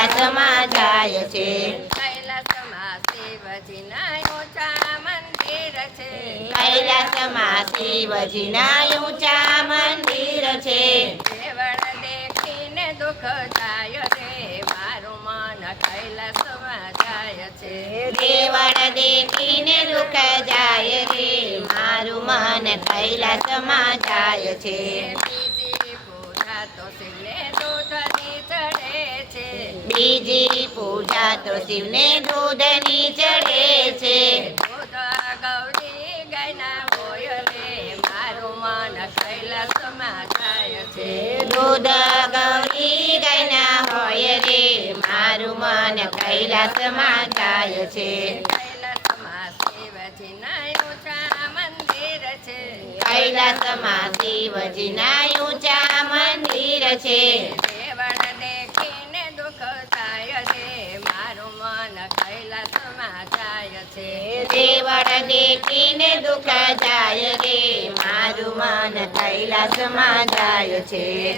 કૈલાસમાં જાય છે કૈલાસમાં શિવજીના ઊંચા મંદિર છે. કૈલાસમાં શિવજીના ઊંચા મંદિર છે. દેવળ દેખીને દુઃખ જાય રે મારું મન કૈલાસમાં જાય છે. દેવળ દેખીને દુઃખ જાય રે મારું મન કૈલાસમાં જાય છે. બીજી પૂજા તો શિવને દૂધની છે બીજી પૂજા તો શિવને દૂધની ચડે છે. દૂધ ગૌરી ગયના હોય રે મારું મન કૈલાસમાં જાય છે. દૂધ ગૌરી ગાયના હોય રે મારું મન કૈલાસમાં જાય છે. કૈલાસમાં શિવજીના ઊંચા મંદિર છે. છે દેવળ દેખીને દુઃખ જાય રે મારું મન કૈલાસમાં જાય છે.